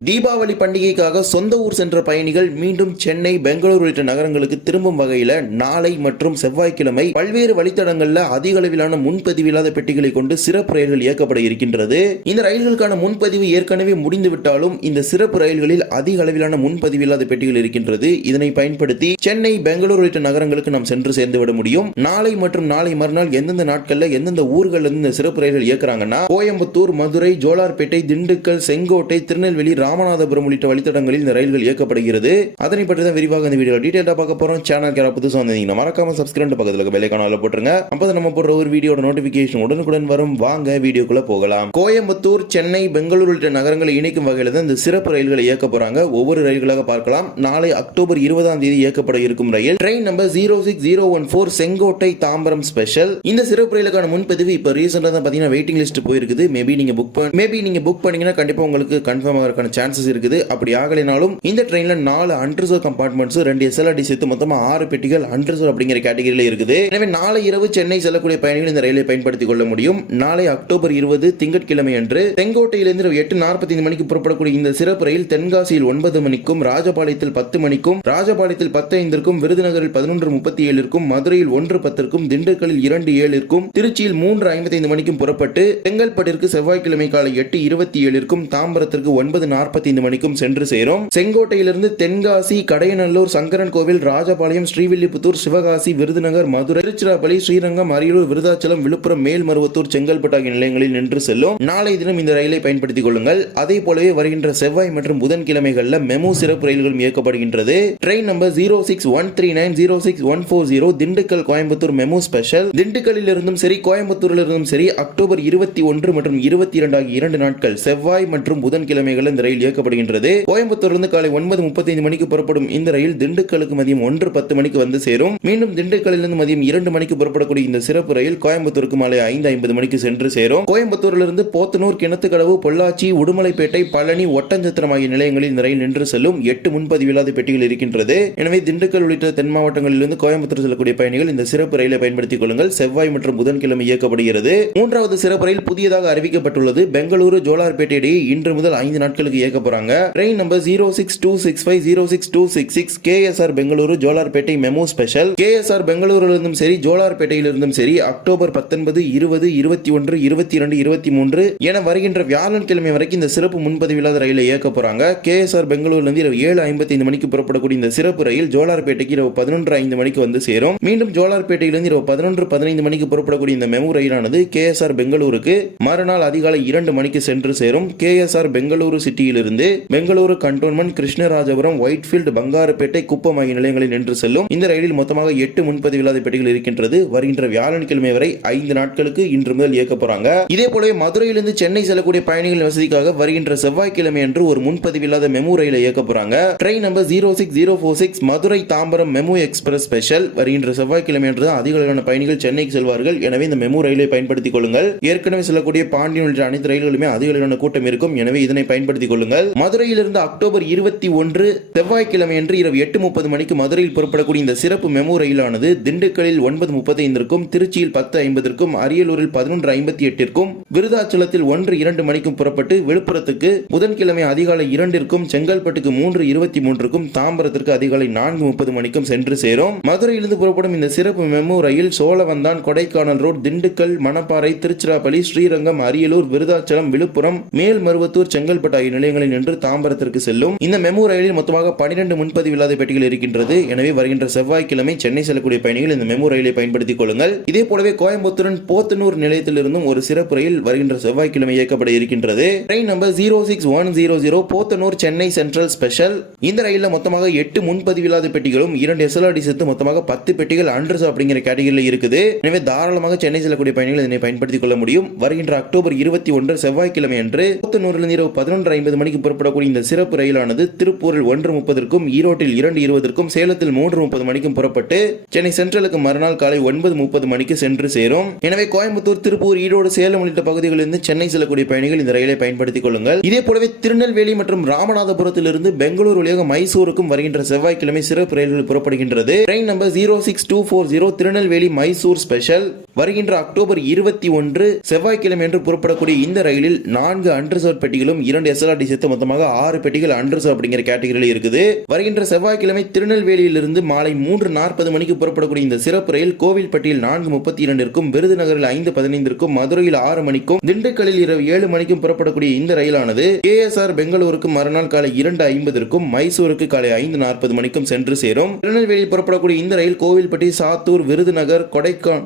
தீபாவளி பண்டிகைக்காக சொந்த ஊர் சென்ற பயணிகள் மீண்டும் சென்னை பெங்களூர் உள்ளிட்ட நகரங்களுக்கு திரும்பும் வகையில் நாளை மற்றும் செவ்வாய்க்கிழமை பல்வேறு வழித்தடங்கள்ல அதிக அளவிலான முன்பதிவில்லாத பெட்டிகளை கொண்டு சிறப்பு ரயில்கள் இயக்கப்பட இருக்கின்றது. இந்த ரயில்களுக்கான முன்பதிவு ஏற்கனவே முடிந்துவிட்டாலும் இந்த சிறப்பு ரயில்களில் அதிக அளவிலான முன்பதிவில்லாத பெட்டிகள் இருக்கின்றது. இதனை பயன்படுத்தி சென்னை பெங்களூர் உள்ளிட்ட நகரங்களுக்கு நாம் சென்று சேர்ந்து விட முடியும். நாளை மற்றும் நாளை மறுநாள் எந்தெந்த நாட்களில் எந்தெந்த ஊர்களில் இந்த சிறப்பு ரயில்கள் இயக்குறாங்கன்னா கோயம்புத்தூர் மதுரை ஜோலார்பேட்டை திண்டுக்கல் செங்கோட்டை திருநெல்வேலி ராமநாதபுரம் உள்ளிட்ட வழித்தடங்களில் இந்த ரயில்கள் இயக்கப்படுகிறது. அதனை பற்றி தான் விரிவாக இந்த வீடியோ டீடைலா பார்க்க போறோம். சேனல் யாரா புதுசாக வந்தீங்கன்னா மறக்காம சப்ஸ்கிரைப் பக்கத்தில் பெல்லைக்கான போட்டுருங்க. அப்போ நம்ம போடுற ஒரு வீடியோட நோட்டிபிகேஷன் உடனுக்குடன் வரும். வாங்க வீடியோக்குள்ள போகலாம். கோயம்புத்தூர் சென்னை பெங்களூர் உள்ளிட்ட நகரங்களை இணைக்கும் வகையில் தான் இந்த சிறப்பு ரயில்களை இயக்க போறாங்க. ஒவ்வொரு ரயில்களாக பார்க்கலாம். நாளை அக்டோபர் இருபதாம் தேதி இயக்கப்பட இருக்கும் ரயில். Train number zero six zero one four Sengottai Tambaram special இந்த சிறப்பு ரயிலுக்கான முன்பதிவு இப்போ ரீசெண்டாக தான் பார்த்தீங்கன்னா வெயிட்டிங் லிஸ்ட் போயிருக்குது. மேபி நீங்கள் புக் பண்ண மேபி நீங்கள் புக் பண்ணீங்கன்னா கண்டிப்பாக உங்களுக்கு கன்ஃபார்ம் ஆகிறதுக்கான சான்சஸ் இருக்குது. அப்படி ஆகலைனாலும் இந்த ட்ரெயின்ல நாலு அன்ரிசர்வ் கம்பார்ட்மெண்ட்ஸ் ரெண்டு எஸ்எல்ஆர்டி சேர்த்து மொத்தமா ஆறு பெட்டிகள் அன்ரிசர்வ் அப்படிங்கிற கேட்டகரியில இருக்குது. எனவே நாளை இரவு சென்னை செல்லக்கூடிய பயணிகள் இந்த ரயிலை பயன்படுத்திக் கொள்ள முடியும். நாளை அக்டோபர் இருபது திங்கட்கிழமை அன்று செங்கோட்டையிலிருந்து எட்டு நாற்பத்தி மணிக்கு புறப்படக்கூடிய இந்த சிறப்பு ரயில் தென்காசியில் ஒன்பது மணிக்கும் ராஜபாளையத்தில் பத்து மணிக்கும் ராஜபாளையத்தில் பத்து ஐந்திற்கும் விருதுநகரில் பதினொன்று முப்பத்தி ஏழிற்கும் மதுரையில் ஒன்று பத்திற்கும் திண்டுக்கல்லில் இரண்டு ஏழிற்கும் திருச்சியில் மூன்று ஐம்பத்தி ஐந்து மணிக்கும் புறப்பட்டு செங்கல்பட்டிற்கு செவ்வாய்க்கிழமை காலை எட்டு இருபத்தி ஏழிற்கும் தாம்பரத்திற்கு ஒன்பது நாற்பது ஐந்து மணிக்கும் சென்று சேரும். செங்கோட்டையிலிருந்து தென்காசி கடையநல்லூர் சங்கரன் கோவில் ராஜபாளையம் ஸ்ரீவில்லிபுத்தூர் சிவகாசி விருதுநகர் மதுரை திருச்சிராப்பள்ளி ஸ்ரீரங்கம் அரியலூர் விருதாச்சலம் விழுப்புரம் மேல்மருவத்தூர் செங்கல்பட்டு ஆகிய நிலையங்களில் நின்று செல்லும். நாளை தினம் இந்த ரயிலை பயன்படுத்திக் கொள்ளுங்கள். அதே போலவே வருகின்ற செவ்வாய் மற்றும் புதன்கிழமைகளில் மெமு சிறப்பு ரயில்களும் இயக்கப்படுகின்றது. Train number zero six one three nine zero six one four zero Dindigul Coimbatore MEMU special. திண்டுக்கல்லில் இருந்தும் சரி கோயம்புத்தூரில் இருந்தும் சரி அக்டோபர் இருபத்தி ஒன்று மற்றும் இருபத்தி இரண்டு ஆகிய இரண்டு நாட்கள் செவ்வாய் மற்றும் புதன்கிழமைகள் இந்த ரயில் ரயில் இயக்கப்படுகின்றது. கோயம்புத்தூரிலிருந்து காலை ஒன்பது முப்பத்தைந்து மணிக்கு புறப்படும் இந்த ரயில் திண்டுக்கலுக்கு மதியம் ஒன்று பத்து மணிக்கு வந்து சேரும். மீண்டும் திண்டுக்கலிலிருந்து மதியம் இரண்டு மணிக்கு புறப்படக்கூடிய இந்த சிறப்பு ரயில் கோயம்புத்தூருக்கு மாலை ஐந்து ஐம்பது மணிக்கு சென்று சேரும். கோயம்புத்தூரிலிருந்து போத்தனூர் கிணத்துக்கடவு பொள்ளாச்சி உடுமலைப்பேட்டை பழனி ஒட்டஞ்சத்திரம் ஆகிய நிலையங்களில் இந்த ரயில் நின்று செல்லும் எட்டு முன்பதிவு இல்லாத பெட்டிகள் இருக்கின்றது. எனவே திண்டுக்கல் உள்ளிட்ட தென் மாவட்டங்களிலிருந்து கோயம்புத்தூர் செல்லக்கூடிய பயணிகள் இந்த சிறப்பு ரயிலை பயன்படுத்திக் கொள்ளுங்கள். செவ்வாய் மற்றும் புதன்கிழமை இயக்கப்படுகிறது. மூன்றாவது சிறப்பு ரயில் புதியதாக அறிவிக்கப்பட்டுள்ளது. பெங்களூரு ஜோலார்பேட்டை இடையே இன்று முதல் ஐந்து நாட்களுக்கு இயக்க போறாங்க. Train number zero six two six five zero six two six six KSR Bengaluru Jolarpettai MEMU special KSR பெங்களூரிலிருந்தும் சரி ஜோலார்பேட்டையிலிருந்தும் சரி அக்டோபர் பத்தொன்பது இருபது இருபத்தி ஒன்று இருபத்தி இரண்டு இருபத்தி மூன்று என வருகின்ற வியாழன்கிழமை வரைக்கும் இந்த சிறப்பு முன்பதிவு இல்லாத ரயிலை இயக்க போறாங்க. கேஎஸ்ஆர் பெங்களூர்லேருந்து இரவு ஏழு ஐம்பத்தைந்து மணிக்கு புறப்படக்கூடிய இந்த சிறப்பு ரயில் ஜோலார்பேட்டைக்கு இரவு பதினொன்று ஐந்து மணிக்கு வந்து சேரும். மீண்டும் ஜோலார்பேட்டையிலிருந்து இரவு பதினொன்று பதினைந்து மணிக்கு புறப்படக்கூடிய இந்த மெமு ரயிலானது கேஎஸ்ஆர் பெங்களூருக்கு மறுநாள் அதிகாலை இரண்டு மணிக்கு சென்று சேரும். கேஎஸ்ஆர் பெங்களூரு சிட்டியில் இருந்து பெங்களூரு கண்டோன்மெண்ட் கிருஷ்ணராஜபுரம் ஒயிட்ஃபீல்டு பங்காரப்பேட்டை குப்பம் ஆகிய நிலையங்களில் நின்று செல்லும். இந்த ரயிலில் மொத்தமாக எட்டு முன்பதிவு இல்லாத பெட்டிகள் இருக்கின்றது. வருகின்ற வியாழன்கிழமை வரை ஐந்து நாட்களுக்கு இன்று முதல் இயக்க போறாங்க. இதே போலவே மதுரையிலிருந்து சென்னை செல்லக்கூடிய பயணிகளின் வசதிக்காக வருகின்ற செவ்வாய்க்கிழமை அன்று ஒரு முன்பதிவு இல்லாத மெமு ரயிலை இயக்க போறாங்க. Train number zero six zero four six Madurai Tambaram MEMU express special. வருகின்ற செவ்வாய்க்கிழமை அன்று தான் அதிக அளவிலான பயணிகள் சென்னைக்கு செல்வார்கள். எனவே இந்த மெமு ரயிலை பயன்படுத்திக் கொள்ளுங்கள். ஏற்கனவே செல்லக்கூடிய பாண்டியன் உள்ளிட்ட அனைத்து ரயில்களுமே அதிக அளவிலான கூட்டம் இருக்கும். எனவே இதனை பயன்படுத்திக் கொள்ளுங்கள். மதுரையிலிருந்து அக்டோபர் இருபத்தி ஒன்று செவ்வாய்க்கிழமை அன்று இரவு எட்டு முப்பது மணிக்கு மதுரையில் புறப்படக்கூடிய இந்த சிறப்பு மெமு ரயிலானது திண்டுக்கல்லில் ஒன்பது முப்பத்தைந்திற்கும் திருச்சியில் பத்து ஐம்பதற்கும் அரியலூரில் பதினொன்று ஐம்பத்தி எட்டிற்கும் விருதாச்சலத்தில் ஒன்று இரண்டு மணிக்கும் புறப்பட்டு விழுப்புரத்துக்கு புதன்கிழமை அதிகாலை இரண்டிற்கும் செங்கல்பட்டுக்கு மூன்று இருபத்தி மூன்றுக்கும் தாம்பரத்திற்கு அதிகாலை நான்கு முப்பது மணிக்கும் சென்று சேரும். மதுரையிலிருந்து புறப்படும் இந்த சிறப்பு மெமு ரயில் சோழவந்தான் கொடைக்கானல் ரோட் திண்டுக்கல் மணப்பாறை திருச்சிராப்பள்ளி ஸ்ரீரங்கம் அரியலூர் விருதாச்சலம் விழுப்புரம் மேல்மருவத்தூர் செங்கல்பட்டு ஆகிய நிலையங்களில் நின்று தாம்பரத்திற்கு செல்லும். இந்த மெமு ரயிலில் மொத்தமாக பனிரெண்டு முன்பதிவில்லாத பெட்டிகள் இருக்கின்றது. எனவே வருகின்ற செவ்வாய்க்கிழமை சென்னை செல்லக்கூடிய பயணிகள் இந்த மெமு ரயிலை பயன்படுத்திக் கொள்ளுங்கள். இதே போலவே கோயம்புத்தூரின் போத்தனூர் நிலையத்திலிருந்தும் ஒரு சிறப்பு ரயில் வருகின்ற செவ்வாய்க்கிழமை இயக்கப்பட இருக்கின்றது. Train number zero six one zero zero Podanur Chennai Central special. இந்த ரயிலில் மொத்தமாக எட்டு முன்பதிவில்லாத பெட்டிகளும் இரண்டு எஸ்எல்ஆர்டி சேர்த்து மொத்தமாக பத்து பெட்டிகள் அண்டர்ஸ் அப்படிங்கிற கேட்டகரியில் இருக்குது. எனவே தாராளமாக சென்னை செல்லக்கூடிய பயணிகள் இதனை பயன்படுத்திக் கொள்ள முடியும். வருகின்ற அக்டோபர் இருபத்தி ஒன்று செவ்வாய்க்கிழமை அன்று போத்தனூரில் இரவு பதினொன்று ஐம்பது மணிக்கு புறப்படக்கூடிய இந்த சிறப்பு ரயிலானது திருப்பூரில் ஒன்று முப்பதற்கும் ஈரோட்டில் இரண்டு இருபதற்கும் சேலத்தில் மூன்று முப்பது மணிக்கும் புறப்பட்டு சென்னை சென்ட்ரலுக்கு மறுநாள் காலை ஒன்பது முப்பது மணிக்கு சென்று சேரும். எனவே கோயம்புத்தூர் திருப்பூர் ஈரோடு சேலம் உள்ளிட்ட பகுதிகளிலிருந்து சென்னை செல்லக்கூடிய பயணிகள் இந்த ரயிலை பயன்படுத்திக் கொள்ளுங்கள். இதே போலவே திருநெல்வேலி மற்றும் ராமநாதபுரத்திலிருந்து பெங்களூர் வழியாக மைசூருக்கும் வருகின்ற செவ்வாய்க்கிழமை சிறப்பு ரயில்கள் புறப்படுகின்றது. Train number zero six two four zero Tirunelveli Mysore special. வருகின்ற அக்டோபர் இருபத்தி ஒன்று செவ்வாய்க்கிழமை என்று புறப்படக்கூடிய இந்த ரயிலில் நான்கு அன்ரிசர்வ் பெட்டிகளும் இரண்டு எஸ்எல்ஆர்டி அடி சேர்த்து மொத்தமாக ஆறு பெட்டிகள் அண்டர்ஸ் அப்படிங்கிற கேட்டகரியில் இருக்குது. வருகின்ற செவ்வாய்க்கிழமை திருநெல்வேலியிலிருந்து மாலை மூன்று நாற்பது மணிக்கு புறப்படக்கூடிய இந்த சிறப்பு ரயில் கோவில்பட்டியில் நான்கு முப்பத்தி இரண்டிற்கும் விருதுநகரில் ஐந்து பதினைந்திற்கும் மதுரையில் ஆறு மணிக்கும் திண்டுக்கல்லில் இரவு ஏழு மணிக்கும் புறப்படக்கூடிய இந்த ரயிலானது கேஎஸ்ஆர் பெங்களூருக்கு மறுநாள் காலை இரண்டு ஐம்பதற்கும் மைசூருக்கு காலை ஐந்து நாற்பது மணிக்கும் சென்று சேரும். திருநெல்வேலியில் புறப்படக்கூடிய இந்த ரயில் Kovilpatti Sattur Virudhunagar Kodaikan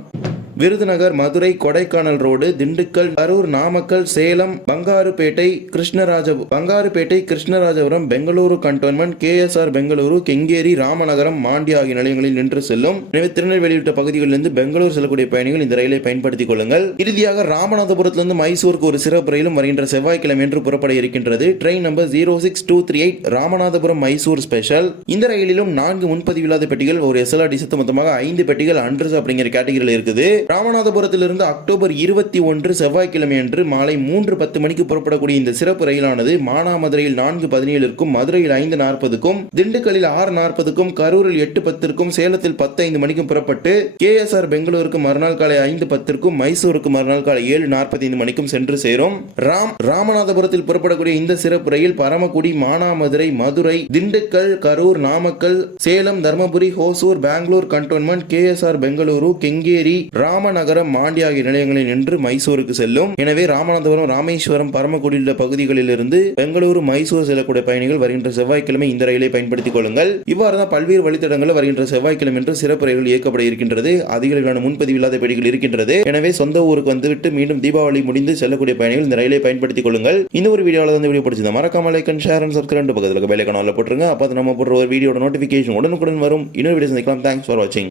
Virudhunagar Madurai Kodaikanal Road Dindigul Karur Namakkal Salem Bangarapet Krishnaraja Bangarapet Krishnarajapuram Bengaluru Cantonment KSR Bengaluru Kengeri Ramanagaram Mandya ஆகிய நிலையங்களில் நின்று செல்லும். எனவே திருநெல்வேலி உள்ளிட்ட பகுதிகளிலிருந்து பெங்களூர் செல்லக்கூடிய பயணிகள் இந்த ரயிலை பயன்படுத்திக் கொள்ளுங்கள். இறுதியாக ராமநாதபுரத்திலிருந்து மைசூருக்கு ஒரு சிறப்பு ரயிலும் வருகின்ற செவ்வாய்க்கிழமை என்று புறப்பட இருக்கின்றது. Train number zero six two three eight Ramanathapuram Mysore special. இந்த ரயிலிலும் நான்கு முன்பதிவில்லாத பெட்டிகள் ஒரு எஸ்எல்ஆர்டி சத்து மொத்தமாக ஐந்து பெட்டிகள் அண்டர்ஸ் அப்படிங்கிற கேட்டகரியில் இருக்குது. ராமநாதபுரத்திலிருந்து அக்டோபர் இருபத்தி ஒன்று செவ்வாய்க்கிழமை அன்று மாலை மூன்று பத்து மணிக்கு புறப்படக்கூடிய இந்த சிறப்பு ரயிலானது மானாமதுரையில் நான்கு பதினேழுக்கும் மதுரையில் ஐந்து நாற்பதுக்கும் திண்டுக்கல்லில் ஆறு நாற்பதுக்கும் கரூரில் எட்டு பத்திற்கும் சேலத்தில் பத்து ஐந்து மணிக்கும் புறப்பட்டு கே எஸ்ஆர் பெங்களூருக்கு மறுநாள் காலை ஐந்து பத்திற்கும் மைசூருக்கு மறுநாள் காலை ஏழு நாற்பத்தி ஐந்து மணிக்கும் சென்று சேரும். ராம் ராமநாதபுரத்தில் புறப்படக்கூடிய இந்த சிறப்பு ரயில் பரமக்குடி மானாமதுரை மதுரை திண்டுக்கல் கரூர் நாமக்கல் சேலம் தர்மபுரி ஹோசூர் பெங்களூர் கண்டோன்மெண்ட் கேஎஸ்ஆர் பெங்களூரு கெங்கேரி ராமநகரம் மாண்டி ஆகிய நிலையங்களில் நின்று மைசூருக்கு செல்லும். எனவே ராமநாதபுரம் ராமேஸ்வரம் பரமக்குடி உள்ள பகுதிகளிலிருந்து பெங்களூரு மைசூர் செல்லக்கூடிய பயணிகள் வருகின்ற செவ்வாய்க்கிழமை இந்த ரயிலை பயன்படுத்திக் கொள்ளுங்கள். இவ்வாறு தான் பல்வேறு வழித்தடங்களில் வருகின்ற செவ்வாய்க்கிழமை என்று சிறப்பு ரயில்கள் இயக்கப்பட இருக்கின்றது. அதிக அளவிலான முன்பதிவு இல்லாத பெடிகள் இருக்கின்றது. எனவே சொந்த ஊருக்கு வந்துவிட்டு மீண்டும் தீபாவளி முடிந்து செல்லக்கூடிய பயணிகள் இந்த ரயிலை பயன்படுத்திக் கொள்ளுங்கள். இந்த ஒரு வீடியோவில் வந்து வீடியோ பிடிச்சது மறக்காம like and share and subscribe பக்கத்தில் பெல் ஐக்கான போட்டுருங்க. அப்போ நம்ம போடுற ஒரு வீடியோட நோட்டிஃபிகேஷன் உடனுக்குடன் வரும். இன்னொரு வீடியோ சந்திக்கலாம். தேங்க்ஸ் ஃபார் வாட்சிங்